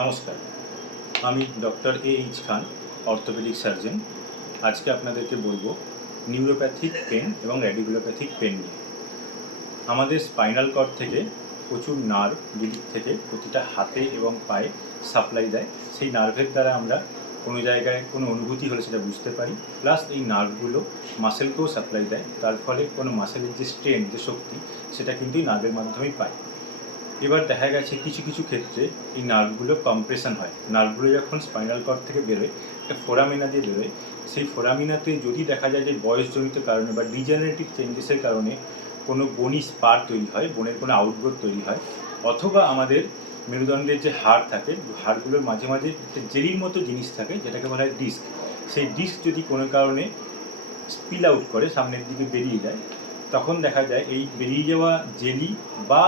নমস্কার, আমি doctor H খান, orthopaedic surgeon. আজকে আপনাদেরকে বলবো নিউরোপ্যাথিক পেন এবং রেডিকুলোপ্যাথিক পেন নিয়ে। আমাদের স্পাইনাল কর্ড থেকে প্রচুর নার্ভ যেদিক থেকে প্রতিটা হাতে এবং পায়ে সাপ্লাই দেয়। সেই নার্ভের দ্বারা আমরা কোনো জায়গায় কোনো অনুভূতি হলে সেটা বুঝতে পারি, প্লাস এই নার্ভগুলো মাসেলকেও সাপ্লাই দেয়। তার ফলে কোনো মাসেলের যে স্ট্রেন, যে শক্তি, সেটা কিন্তু এই নার্ভের মাধ্যমেই পায়। এবার দেখা গেছে কিছু কিছু ক্ষেত্রে এই নার্ভগুলো কম্প্রেশন হয়। নার্ভগুলো যখন স্পাইনাল কর্ড থেকে বেরোয়, একটা ফোরামিনা দিয়ে বেরোয়। সেই ফোরামিনাতে যদি দেখা যায় যে বয়সজনিত কারণে বা ডিজেনারেটিভ চেঞ্জেসের কারণে কোনো বনি স্পার তৈরি হয়, বোনের কোনো আউটগ্রোথ তৈরি হয়, অথবা আমাদের মেরুদণ্ডের যে হাড় থাকে, হাড়গুলোর মাঝে মাঝে একটা জেলির মতো জিনিস থাকে যেটাকে বলা হয় ডিস্ক। সেই ডিস্ক যদি কোনো কারণে স্পিল আউট করে, সামনের দিকে বেরিয়ে যায়, তখন দেখা যায় এই বেরিয়ে যাওয়া জেলি বা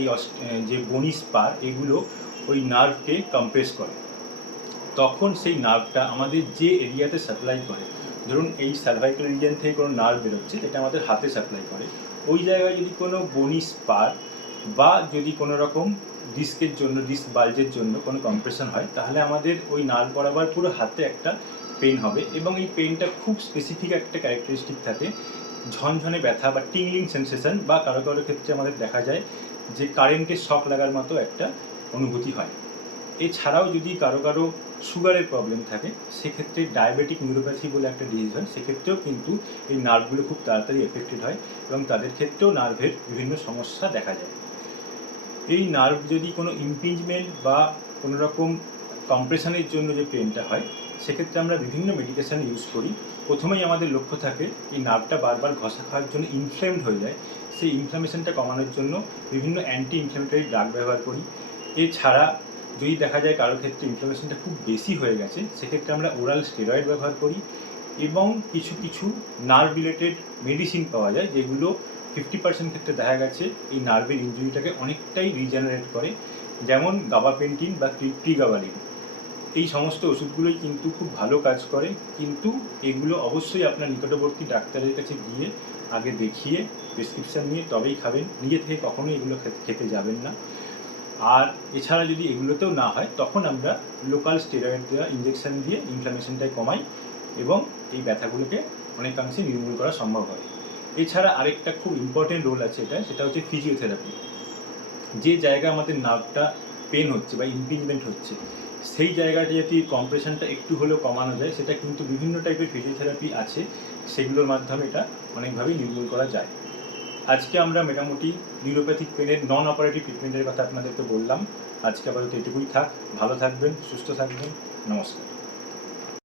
এই যে বনি স্পার, এগুলো ওই নার্ভকে কম্প্রেস করে। তখন সেই নার্ভটা আমাদের যে এরিয়াতে সাপ্লাই করে, ধরুন এই সার্ভাইকাল রিজিয়ন থেকে কোনো নার্ভ বেরোচ্ছে যেটা আমাদের হাতে সাপ্লাই করে, ওই জায়গায় যদি কোনো বনি স্পার বা যদি কোনো রকম ডিস্কের জন্য, ডিস্ক বাল্জের জন্য কোনো কম্প্রেশন হয়, তাহলে আমাদের ওই নার্ভ বরাবর পুরো হাতে একটা পেন হবে। এবং এই পেনটা খুব স্পেসিফিক একটা ক্যারেক্টারিস্টিক থাকে, ঝনঝনে ব্যথা বা টিংলিং সেন্সেশন, বা কারো কারো ক্ষেত্রে আমাদের দেখা যায় যে কারেন্টের শক লাগার মতো একটা অনুভূতি হয়। এছাড়াও যদি কারো কারো সুগারের প্রবলেম থাকে, সেক্ষেত্রে ডায়াবেটিক নিউরোপ্যাথি বলে একটা ডিজিজ হয়, সেক্ষেত্রেও কিন্তু এই নার্ভগুলো খুব তাড়াতাড়ি এফেক্টেড হয় এবং তাদের ক্ষেত্রেও নার্ভের বিভিন্ন সমস্যা দেখা যায়। এই নার্ভ যদি কোনো ইমপিঞ্জমেন্ট বা কোনো রকম কম্প্রেশনের জন্য যে পেনটা হয়, সেক্ষেত্রে আমরা বিভিন্ন মেডিকেশান ইউজ করি। প্রথমেই আমাদের লক্ষ্য থাকে এই নার্ভটা বারবার ঘষা খাওয়ার জন্য ইনফ্লেমড হয়ে যায়, সেই ইনফ্লামেশনটা কমানোর জন্য বিভিন্ন অ্যান্টি ইনফ্ল্যামেটরি ড্রাগ ব্যবহার করি। এছাড়া যদি দেখা যায় কারোর ক্ষেত্রে ইনফ্লামেশনটা খুব বেশি হয়ে গেছে, সেক্ষেত্রে আমরা ওরাল স্টেরয়েড ব্যবহার করি। এবং কিছু কিছু নার্ভ রিলেটেড মেডিসিন পাওয়া যায় যেগুলো 50% ক্ষেত্রে দেখা গেছে এই নার্ভের ইনজুরিটাকে অনেকটাই রিজেনারেট করে, যেমন গাবাপেন্টিন বা প্রিগাবালিন। এই সমস্ত ওষুধগুলোই কিন্তু খুব ভালো কাজ করে, কিন্তু এগুলো অবশ্যই আপনার নিকটবর্তী ডাক্তারের কাছে গিয়ে আগে দেখিয়ে প্রেসক্রিপশান নিয়ে তবেই খাবেন। নিজে থেকে কখনোই এগুলো খেতে যাবেন না। আর এছাড়া যদি এগুলোতেও না হয়, তখন আমরা লোকাল স্টেরয়েড দেওয়া ইঞ্জেকশন দিয়ে ইনফ্লামেশনটাই কমাই এবং এই ব্যথাগুলোকে অনেকাংশে নির্মূল করা সম্ভব হয়। এছাড়া আরেকটা খুব ইম্পর্টেন্ট রোল আছে সেটা হচ্ছে ফিজিওথেরাপি। যে জায়গায় আমাদের নার্ভটা পেন হচ্ছে বা ইমপিঞ্জমেন্ট হচ্ছে, সেই জায়গাটা যদি কম্প্রেশনটা একটু হলেও কমানো যায়, সেটা কিন্তু বিভিন্ন টাইপের ফিজিওথেরাপি আছে, সেগুলোর মাধ্যমে এটা অনেকভাবেই নির্মূল করা যায়। আজকে আমরা মোটামুটি নিউরোপ্যাথিক পেনের নন অপারেটিভ ট্রিটমেন্টের কথা আপনাদেরকে বললাম। আজকে আপাতত এটুকুই থাক। ভালো থাকবেন, সুস্থ থাকবেন। নমস্কার।